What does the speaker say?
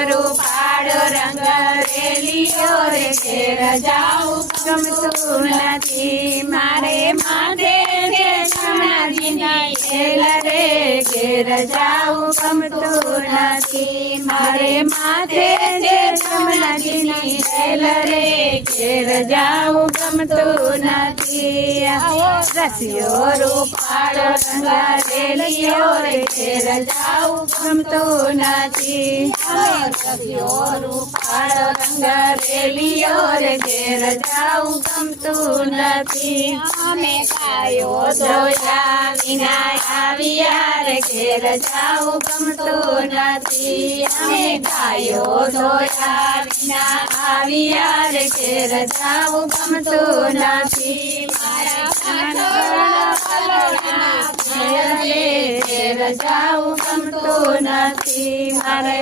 રૂપાળો રંગ રેલિયો રે ઘેર જાવું ગમતું નથી મારે માથે છે જમનાજીની એલ રે ઘેર જાવું ગમતું નથી મારે માથે છે જમનાજીની એલ રે ઘેર જાવું ગમતું નથી રસિયો રૂપાળો રંગ રેલિયો રે ઘેર જાવું ગમતું નથી રસિયો રૂપાળો રંગ રેલિયો રે ઘેર જાવું ગમતું નથી અમે ગાયો ધોયા વિના આવ્યા રે ઘેર જાવું ગમતું નથી અમે ગાયો ધોયા વિના આવ્યા રે ઘેર જાવું ગમતું નથી ઘેર જાવું ગમતું નથી મારે